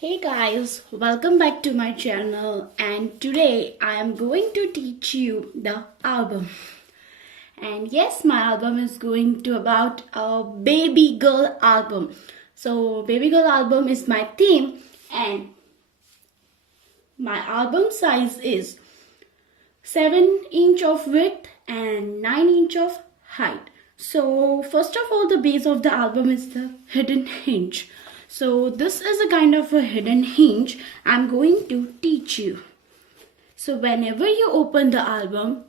Hey guys, welcome back to my channel, and today I am going to teach you the album. And yes, my album is going to about a baby girl album. So baby girl album is my theme, and my album size is 7 inch of width and 9 inch of height. So first of all, the base of the album is the hidden hinge. So this is a kind of a hidden hinge I'm going to teach you. So whenever you open the album,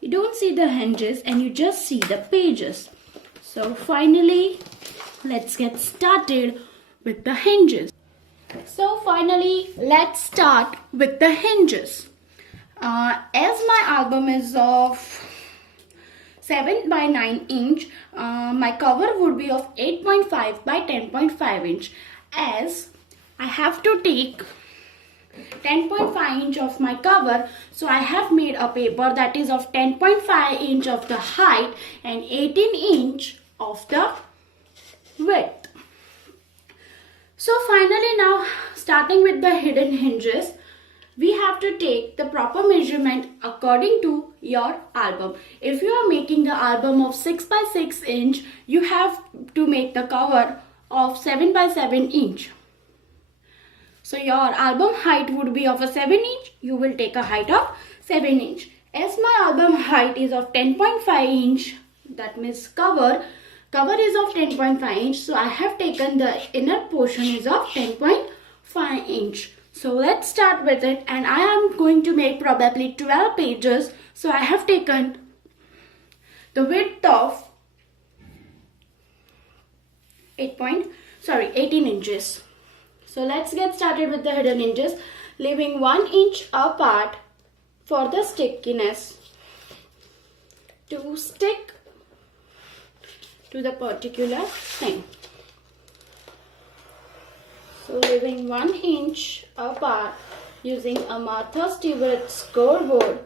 you don't see the hinges and you just see the pages. So finally, let's get started with the hinges. Let's start with the hinges. As my album is of 7 by 9 inch, my cover would be of 8.5 by 10.5 inch, as I have to take 10.5 inch of my cover. So I have made a paper that is of 10.5 inch of the height and 18 inch of the width. So finally, now starting with the hidden hinges, we have to take the proper measurement according to your album. If you are making the album of 6 by 6 inch, you have to make the cover of 7 by 7 inch. So your album height would be of a 7 inch, you will take a height of 7 inch. As my album height is of 10.5 inch, that means cover is of 10.5 inch, so I have taken the inner portion is of 10.5 inch. So let's start with it, and I am going to make probably 12 pages. So I have taken the width of 18 inches. So let's get started with the hidden hinges, leaving 1 inch apart for the stickiness to stick to the particular thing. So leaving 1 inch apart using a Martha Stewart scoreboard.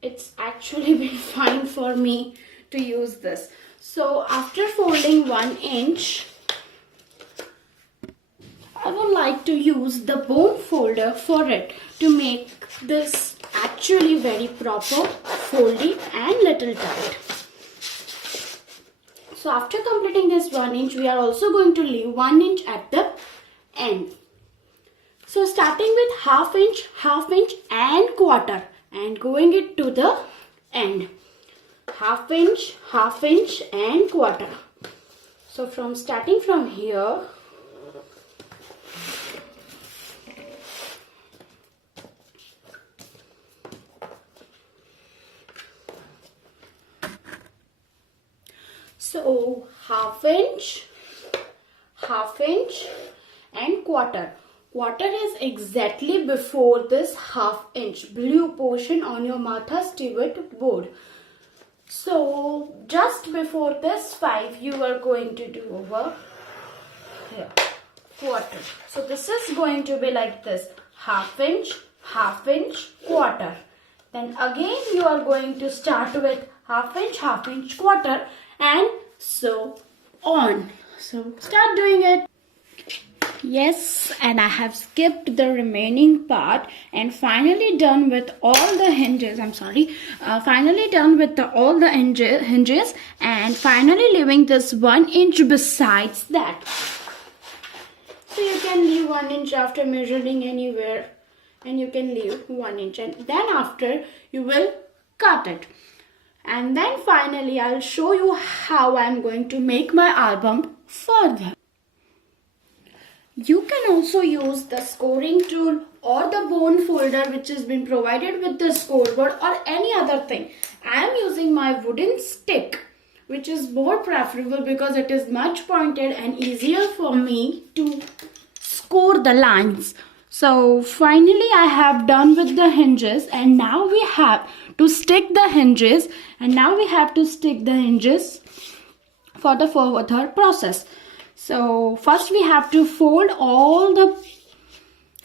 It's actually been fine for me to use this. So after folding 1 inch, I would like to use the bone folder for it to make this actually very proper, foldy and little tight. So after completing this 1 inch, we are also going to leave 1 inch at the end. So starting with half inch and quarter and going it to the end. Half inch and quarter. So starting from here, so half inch and quarter. Quarter is exactly before this half inch blue portion on your Martha Stewart board. So just before this 5, you are going to do over here quarter. So this is going to be like this: half inch, quarter. Then again you are going to start with half inch, quarter, and so on. So start doing it. Yes, and I have skipped the remaining part and finally done with all the hinges. Finally done with all the hinges and finally leaving this 1 inch besides that. So you can leave 1 inch after measuring anywhere, and you can leave 1 inch, and then after you will cut it. And then finally I'll show you how I'm going to make my album further. You can also use the scoring tool or the bone folder which has been provided with the scoreboard or any other thing. I am using my wooden stick, which is more preferable because it is much pointed and easier for me to score the lines. So finally I have done with the hinges, and now we have to stick the hinges, for the further process. So first we have to fold all the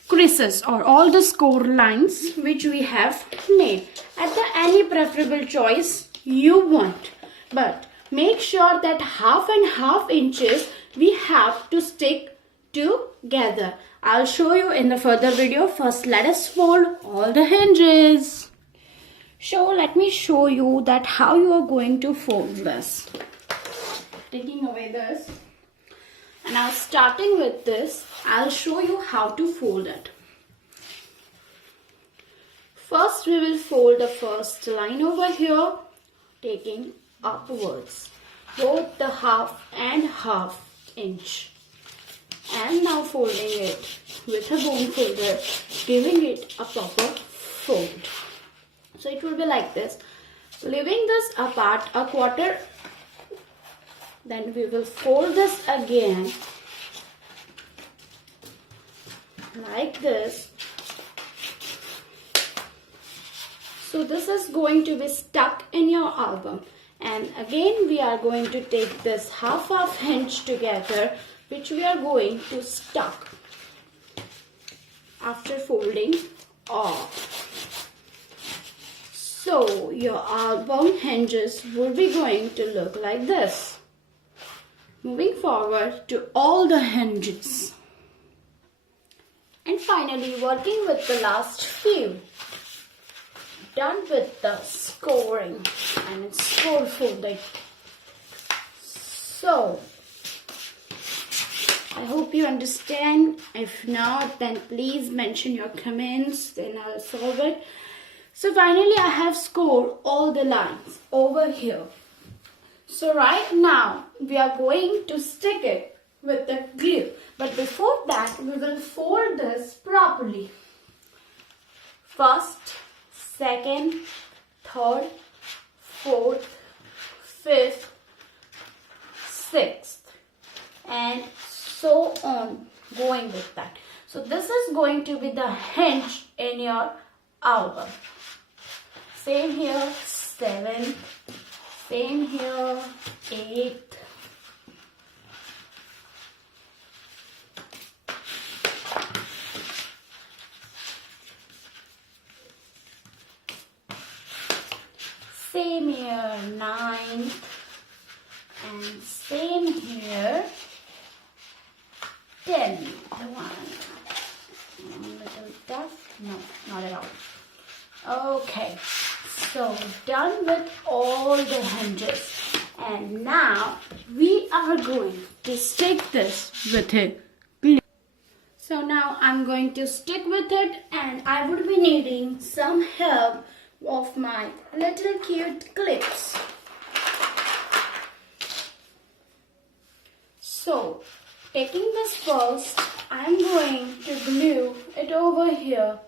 creases or all the score lines which we have made at any preferable choice you want. But make sure that half and half inches we have to stick together. I'll show you in the further video. First, let us fold all the hinges. So let me show you that how you are going to fold this. Taking away this, and now starting with this, I'll show you how to fold it. First, we will fold the first line over here, taking upwards, both the half and half inch. And now folding it with a bone folder, giving it a proper fold. So it will be like this. Leaving this apart a quarter, then we will fold this again like this. So this is going to be stuck in your album. And again we are going to take this half hinge together, which we are going to stuck after folding off. So your album hinges will be going to look like this. Moving forward to all the hinges. And finally working with the last few. Done with the scoring and score folding. So I hope you understand. If not, then please mention your comments, then I'll solve it. So finally I have scored all the lines over here. So right now we are going to stick it with the glue. But before that we will fold this properly. First, second, third, fourth, fifth, sixth, and so on, going with that. So this is going to be the hinge in your album. Same here, 7, same here, 8, same here, 9, and same here, 10. One little tough? No, not at all. Okay, so done with all the hinges. And now we are going to stick this with it. So now I'm going to stick with it, and I would be needing some help of my little cute clips. So taking this first, I'm going to glue it over here.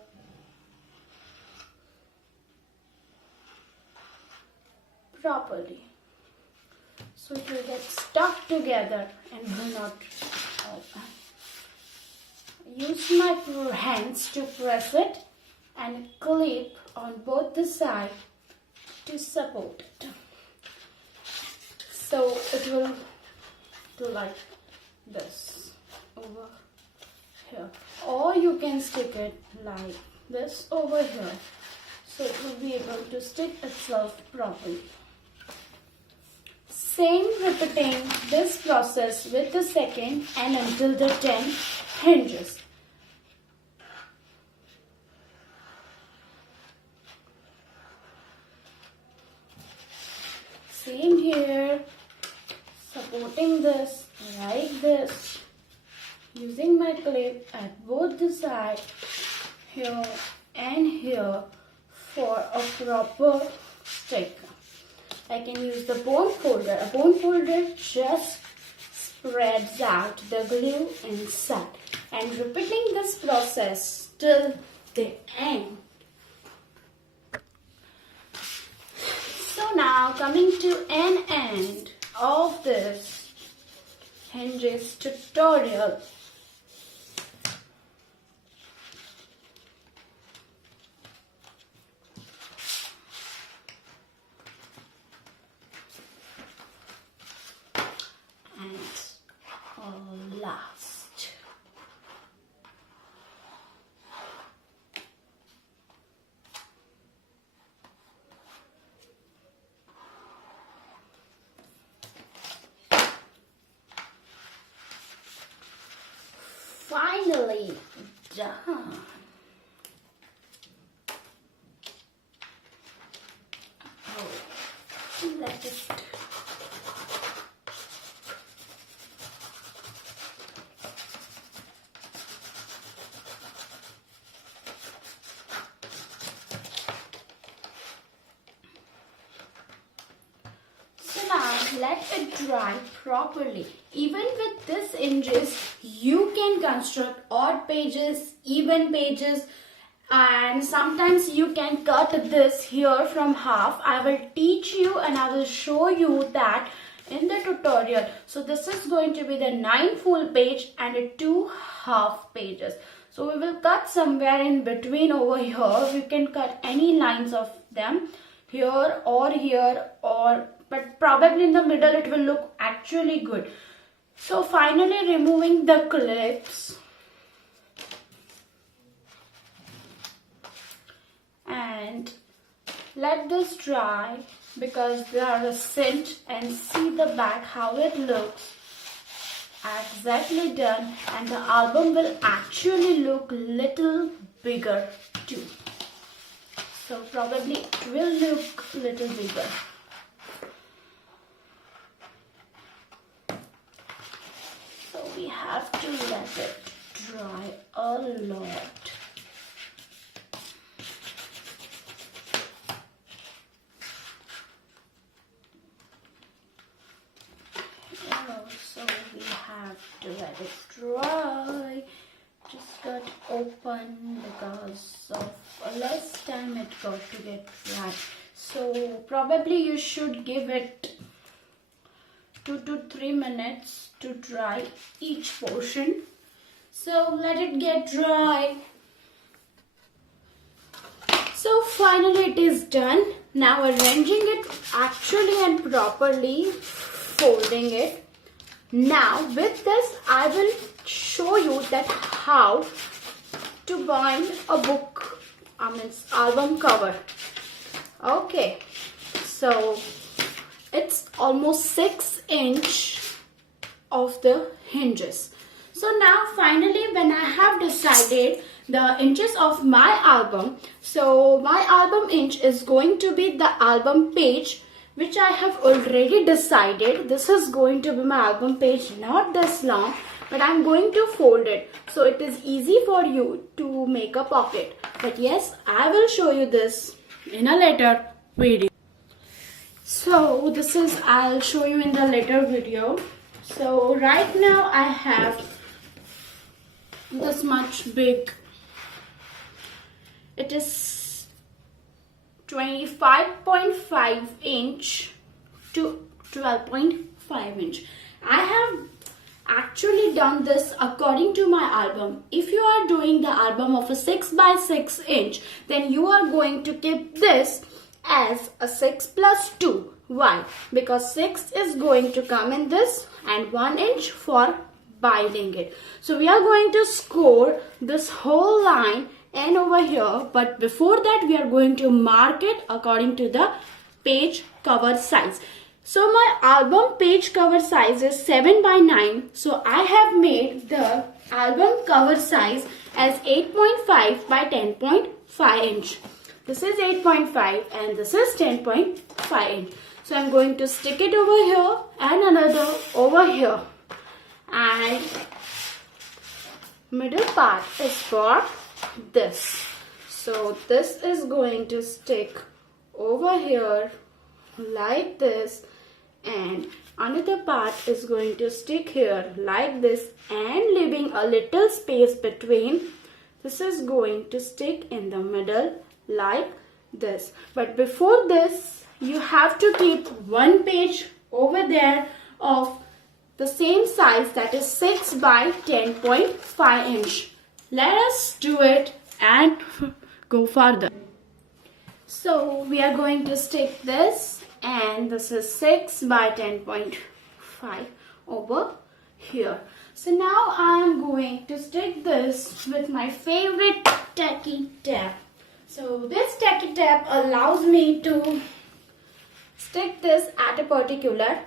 Properly. So it will get stuck together and will not open. Use my hands to press it and clip on both the sides to support it. So it will do like this over here, or you can stick it like this over here, so it will be able to stick itself properly. Same repeating this process with the second and until the 10 hinges. Same here, supporting this like this, using my clip at both the sides, here and here, for a proper stick. I can use the bone folder. A bone folder just spreads out the glue inside, and repeating this process till the end. So now coming to an end of this hinges tutorial. And last. finally done. Oh, let it. So now let it dry properly. Even with this hinges, you can construct odd pages, even pages, and sometimes you can cut this here from half. I will teach you and I will show you that in the tutorial. So this is going to be the 9 full page and 2 half pages. So we will cut somewhere in between over here. We can cut any lines of them here, or but probably in the middle it will look actually good. So finally removing the clips. And let this dry because they are a scent, and see the back how it looks. Exactly done, and the album will actually look little bigger too. So probably it will look little bigger. So we have to let it dry a lot. So we have to let it dry. Just got open because of less time it got to get dry. So probably you should give it 2 to 3 minutes to dry each portion. So let it get dry. So finally it is done. Now arranging it actually and properly, folding it. Now with this I will show you that how to bind a book, album cover. Okay, so it's almost 6 inch of the hinges. So now finally when I have decided the inches of my album, so my album inch is going to be the album page, which I have already decided. This is going to be my album page, not this long, but I'm going to fold it so it is easy for you to make a pocket. But yes, I will show you this in a later video. So this is, I'll show you in the later video. So right now I have this much big. It is 25.5 inch to 12.5 inch. I have actually done this according to my album. If you are doing the album of a 6 by 6 inch, then you are going to keep this as a 6 plus 2. Why? Because 6 is going to come in this and 1 inch for binding it. So we are going to score this whole line and over here, but before that we are going to mark it according to the page cover size. So my album page cover size is 7 by 9. So I have made the album cover size as 8.5 by 10.5 inch. This is 8.5 and this is 10.5 inch. So I'm going to stick it over here and another over here. And middle part is for this. So this is going to stick over here like this, and another part is going to stick here like this, and leaving a little space between. This is going to stick in the middle like this. But before this, you have to keep one page over there of the same size, that is 6 by 10.5 inch. Let us do it and go further. So we are going to stick this, and this is 6 by 10.5 over here. So now I am going to stick this with my favorite tacky tab. So this tacky tab allows me to stick this at a particular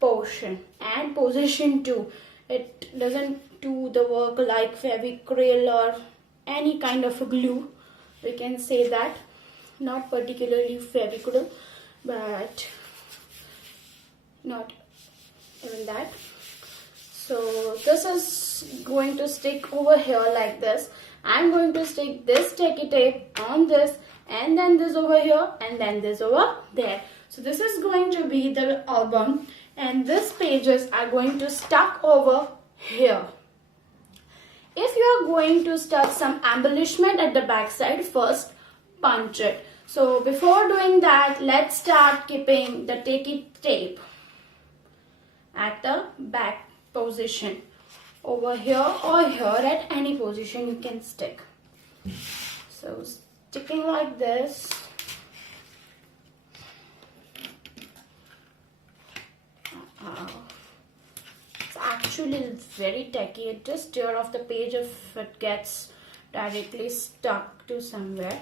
portion and position too. It doesn't to the work like Fevicryl or any kind of a glue. We can say that, not particularly Fevicryl, but not even that. So this is going to stick over here like this. I'm going to stick this sticky tape on this, and then this over here, and then this over there. So this is going to be the album, and these pages are going to stuck over here. If you are going to start some embellishment at the back side, first punch it. So before doing that, let's start keeping the sticky tape at the back position, over here or here, at any position you can stick. So sticking like this. It's actually very tacky. It just tear off the page if it gets directly stuck to somewhere.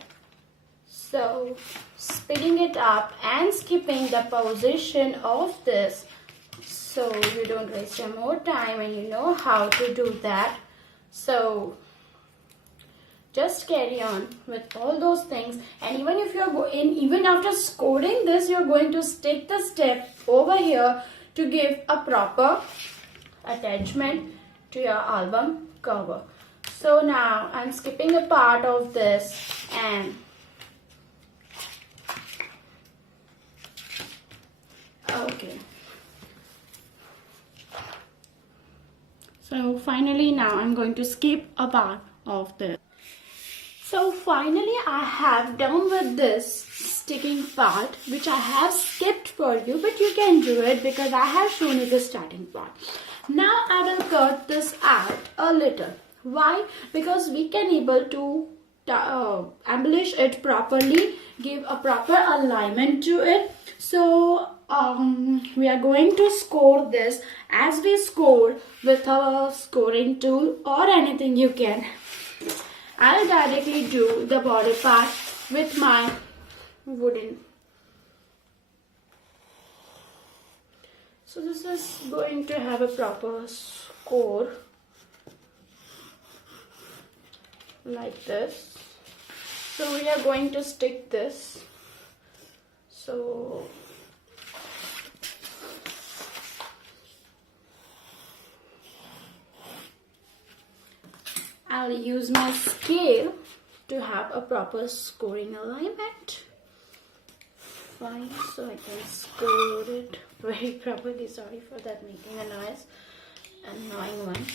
So speeding it up and skipping the position of this, so you don't waste your more time, and you know how to do that. So just carry on with all those things, and even if you're even after scoring this, you're going to stick the step over here to give a proper attachment to your album cover. So now I'm skipping a part of this, and okay. So finally now I'm going to skip a part of this. So finally I have done with this sticking part, which I have skipped for you, but you can do it because I have shown you the starting part. Now I will cut this out a little. Why? Because we can able to embellish it properly, give a proper alignment to it. So we are going to score this as we score with a scoring tool or anything you can. I'll directly do the body part with my wooden. So this is going to have a proper score like this. So we are going to stick this. So I'll use my scale to have a proper scoring alignment. Fine, so I can score it very properly. Sorry for that, making a noise, annoying one.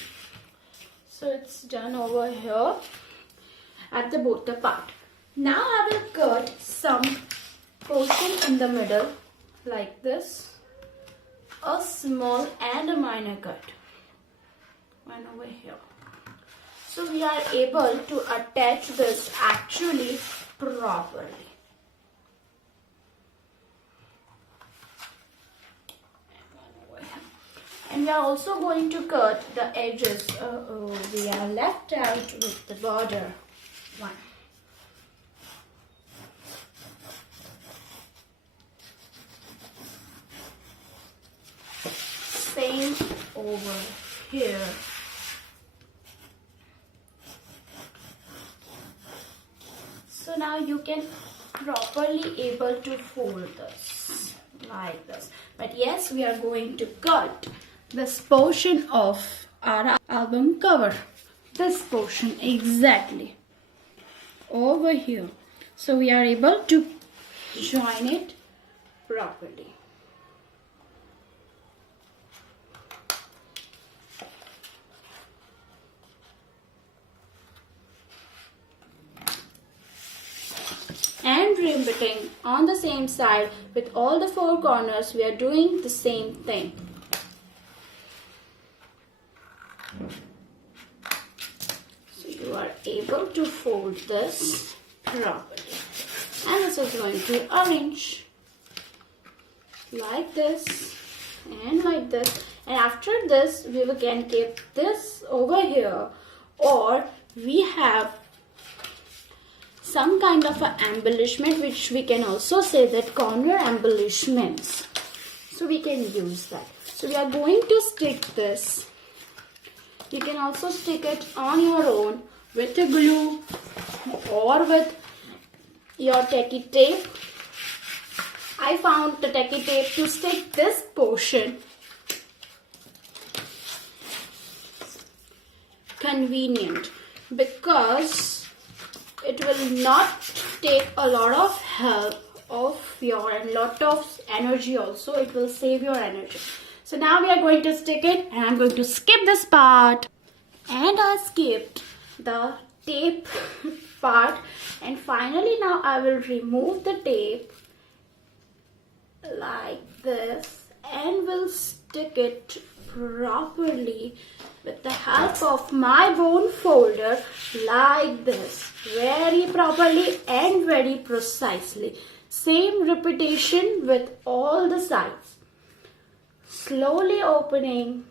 So it's done over here at the both the part. Now I will cut some portion in the middle like this, a small and a minor cut, one over here. So we are able to attach this actually properly. And we are also going to cut the edges. We are left out with the border one. Same over here. So now you can properly able to fold this like this. But yes, we are going to cut this portion of our album cover. This portion exactly over here. So we are able to join it properly. And repeating on the same side with all the four corners, we are doing the same thing. So you are able to fold this properly, and this is going to arrange like this and like this. And after this, we can keep this over here, or we have some kind of an embellishment, which we can also say that corner embellishments. So we can use that. So we are going to stick this You can also stick it on your own with a glue or with your tacky tape. I found the tacky tape to stick this portion convenient because it will not take a lot of help of your and lot of energy also. It will save your energy. So now we are going to stick it, and I'm going to skip this part. And I skipped the tape part, and finally now I will remove the tape like this and will stick it properly with the help of my bone folder like this, very properly and very precisely. Same repetition with all the sides. Slowly opening.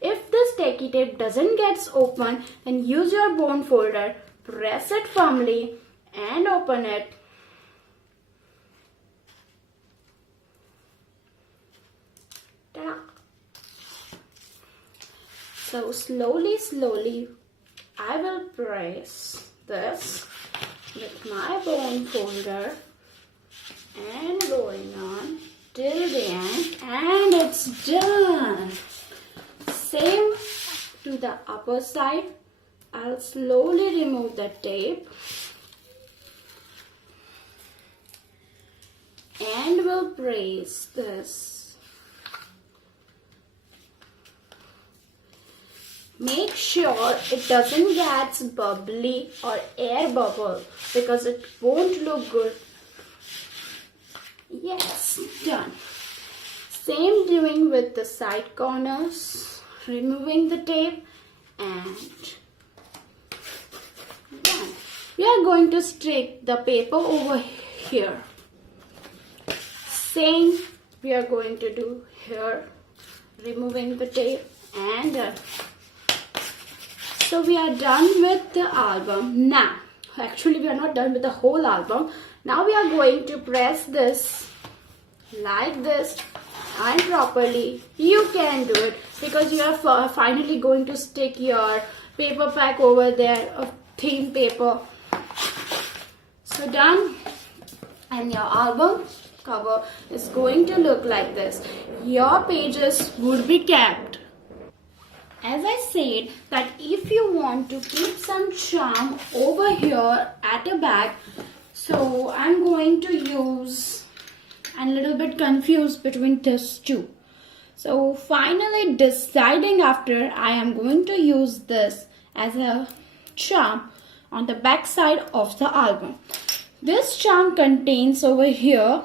If this tacky tape doesn't get open, then use your bone folder, press it firmly and open it. Ta-da! So slowly, I will press this with my bone folder and going on till the end, and it's done. Same to the upper side. I'll slowly remove the tape and will press this. Make sure it doesn't get bubbly or air bubble because it won't look good. Yes, done. Same doing with the side corners, removing the tape and done. We are going to stick the paper over here. Same we are going to do here, removing the tape and done. So we are done with the album. Now, actually we are not done with the whole album. Now we are going to press this like this and properly. You can do it because you are finally going to stick your paper pack over there of theme paper. So done, and your album cover is going to look like this. Your pages would be kept. As I said that if you want to keep some charm over here at the back, so I'm going to use, I'm a little bit confused between these two. So finally deciding after, I am going to use this as a charm on the back side of the album. This charm contains over here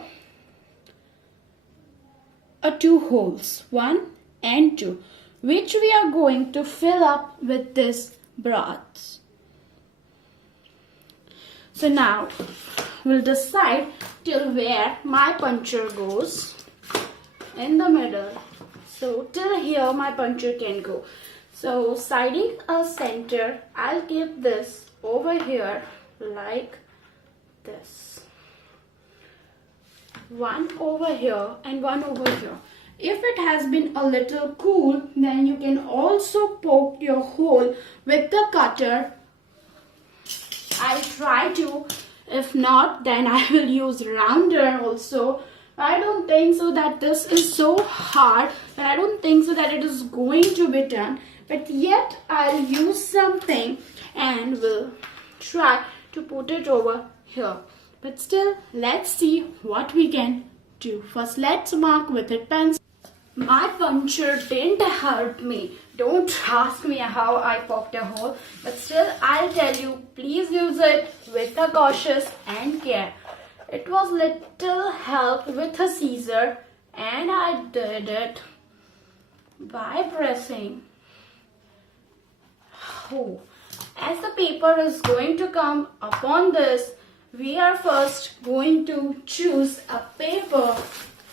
two holes, 1 and 2. Which we are going to fill up with this broth. So now we'll decide till where my puncture goes in the middle. So till here my puncture can go. So siding a center, I'll keep this over here like this. One over here and one over here. If it has been a little cool, then you can also poke your hole with the cutter. I'll try to. If not, then I will use rounder also. I don't think so that this is so hard. But I don't think so that it is going to be done. But yet I'll use something and will try to put it over here. But still, let's see what we can do. First, let's mark with a pencil. My puncture didn't help me. Don't ask me how I poked a hole. But still, I'll tell you, please use it with a cautious and care. It was little help with a scissor, and I did it by pressing. Oh, as the paper is going to come upon this, we are first going to choose a paper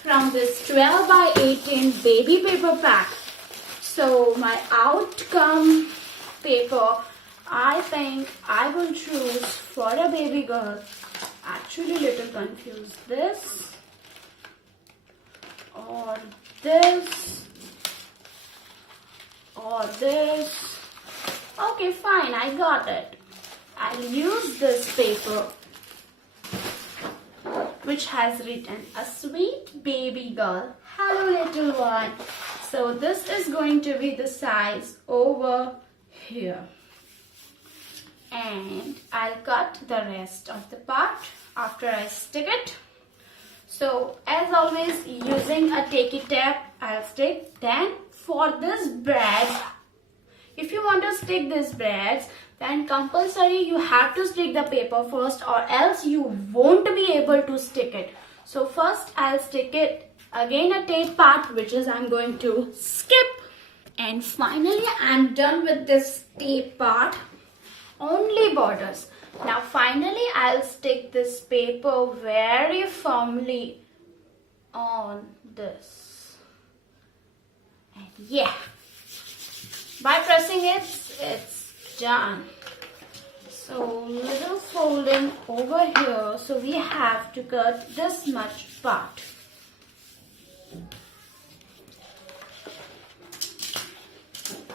from this 12 by 18 baby paper pack. So my outcome paper, I think I will choose for a baby girl. Actually little confused. This or this. or this. Okay, fine, I got it. I'll use this paper which has written a sweet baby girl. Hello little one. So this is going to be the size over here. And I'll cut the rest of the part after I stick it. So as always, using a tacky tape, I'll stick. Then for this braids, if you want to stick these braids, then compulsory you have to stick the paper first, or else you won't be able to stick it. So first I'll stick it, again a tape part, which is I'm going to skip. And finally I'm done with this tape part, only borders. Now finally I'll stick this paper very firmly on this. And yeah, by pressing it, it's done. So little folding over here, so we have to cut this much part.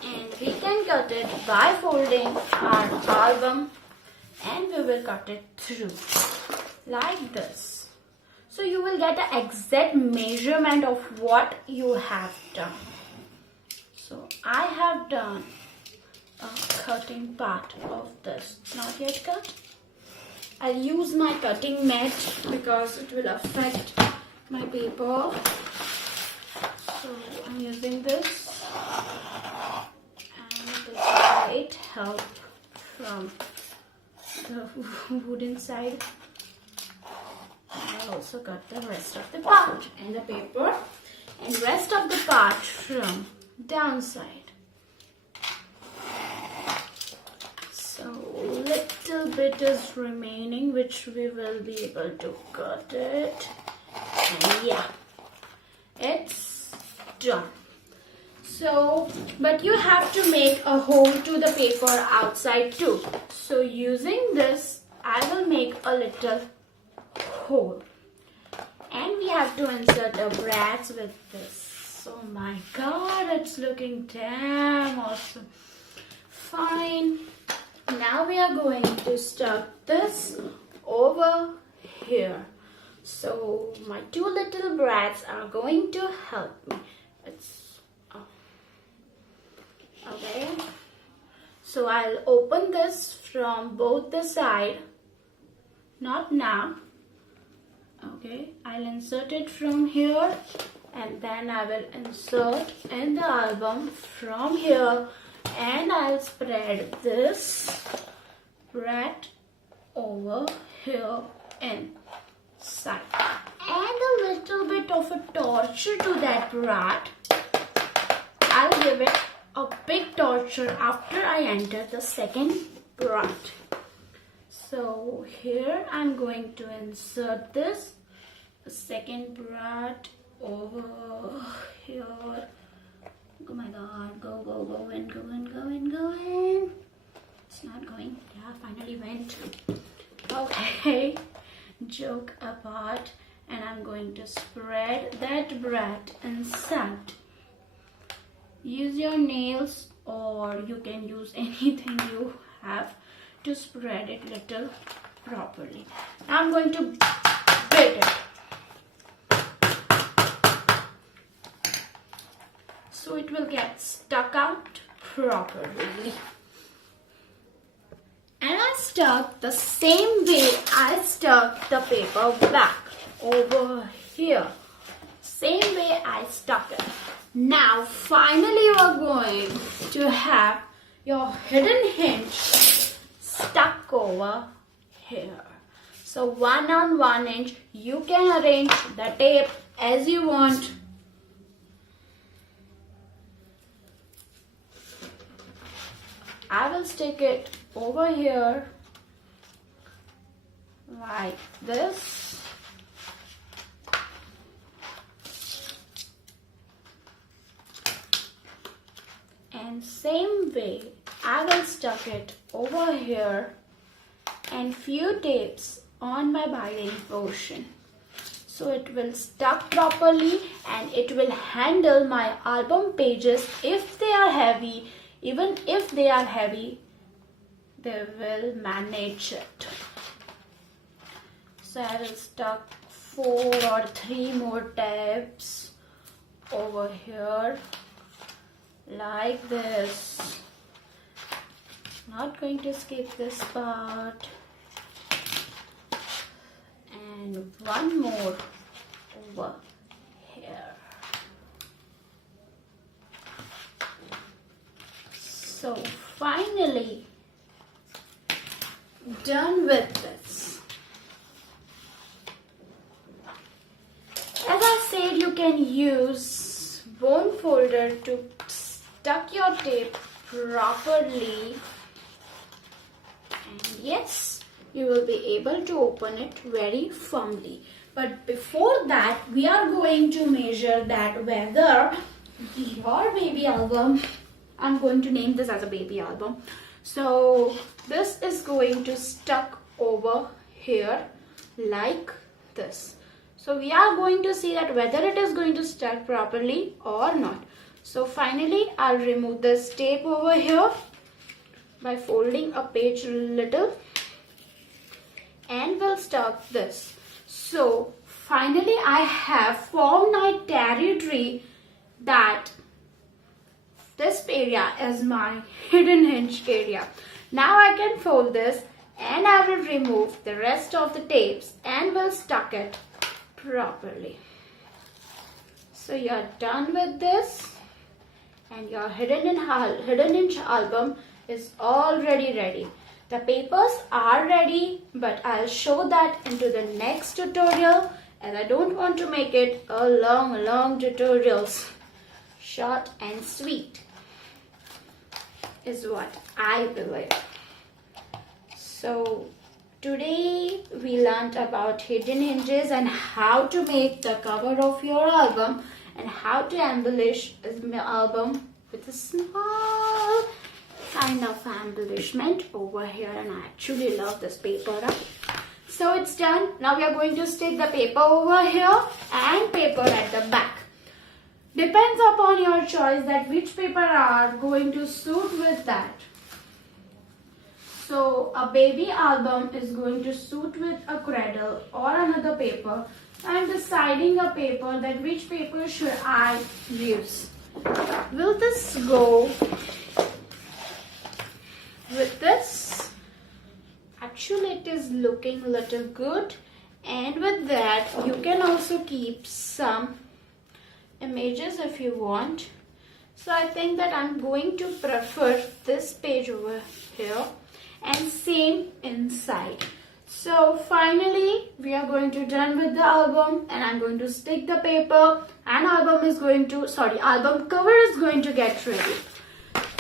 And we can cut it by folding our album, and we will cut it through like this. So you will get an exact measurement of what you have done. So I have done a cutting part of this, not yet cut. I'll use my cutting mat because it will affect my paper. So I'm using this, and this is great help from the wooden side. I also cut the rest of the part and the paper, and rest of the part from downside. So little bit is remaining, which we will be able to cut it. And yeah, it's done. So, but you have to make a hole to the paper outside too. So using this, I will make a little hole. And we have to insert the braids with this. Oh my god, it's looking damn awesome. Fine. Now we are going to stuck this over here. So my two little braids are going to help me. It's okay. So I'll open this from both the side. Not now. Okay, I'll insert it from here, and then I will insert in the album from here, and I'll spread this right over here inside. And a little bit of a torture to that brat. I'll give it a big torture after I enter the second brat. So here I'm going to insert this second brat over here. Oh my god, go in. It's not going. Yeah, finally went. Okay, joke apart, and I'm going to spread that brat inside. Use your nails, or you can use anything you have to spread it little properly. Now I'm going to bit it. So it will get stuck out properly. And I stuck the same way I stuck the paper back over here. Same way I stuck it. Now finally you are going to have your hidden hinge stuck over here. So 1 on 1 inch, you can arrange the tape as you want. I will stick it over here like this. And same way I will stuck it over here and few tapes on my binding portion. so it will stuck properly and it will handle my album pages. If they are heavy, even if they are heavy, they will manage it. So I will stuck 4 or 3 more tabs over here like this. Not going to skip this part. And one more over here. So finally done with this. As I said, you can use bone folder to stuck your tape properly, and yes, you will be able to open it very firmly. But before that, we are going to measure that whether your baby album, I'm going to name this as a baby album, so this is going to stuck over here like this. So we are going to see that whether it is going to stuck properly or not. So finally I'll remove this tape over here by folding a page a little, and we'll stuck this. So finally I have formed my territory that this area is my hidden hinge area. Now I can fold this and I will remove the rest of the tapes and will stuck it properly. So you're done with this, and your hidden hinge album is already ready. The papers are ready, but I'll show that into the next tutorial, as I don't want to make it a long tutorials. Short and sweet is what I believe. So today we learned about hidden hinges and how to make the cover of your album and how to embellish the album with a small kind of embellishment over here, and I actually love this paper. So it's done. Now we are going to stick the paper over here and paper at the back. Depends upon your choice that which paper are going to suit with that. So a baby album is going to suit with a cradle or another paper. I'm deciding a paper that which paper should I use. Will this go with this? Actually it is looking a little good, and with that you can also keep some images if you want. So I think that I'm going to prefer this page over here, and same inside. So finally we are going to done with the album, and I'm going to stick the paper, and album cover is going to get ready.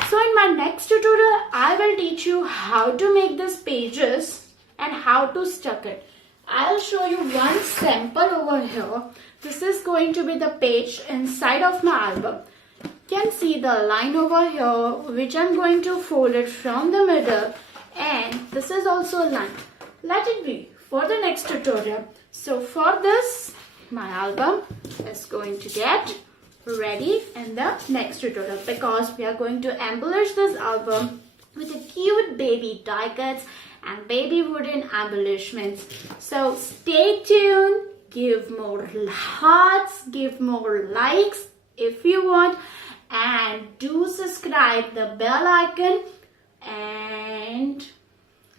So in my next tutorial I will teach you how to make these pages and how to stuck it. I'll show you one sample over here. This is going to be the page inside of my album. You can see the line over here which I'm going to fold it from the middle, and this is also a line. Let it be for the next tutorial. So for this, my album is going to get ready in the next tutorial, because we are going to embellish this album with a cute baby die cuts and baby wooden embellishments. So stay tuned, give more hearts, give more likes if you want, and do subscribe the bell icon, and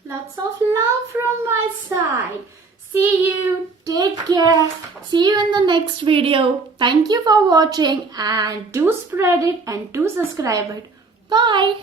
lots of love from my side. See you. Take care. See you in the next video. Thank you for watching, and do spread it and do subscribe it. Bye.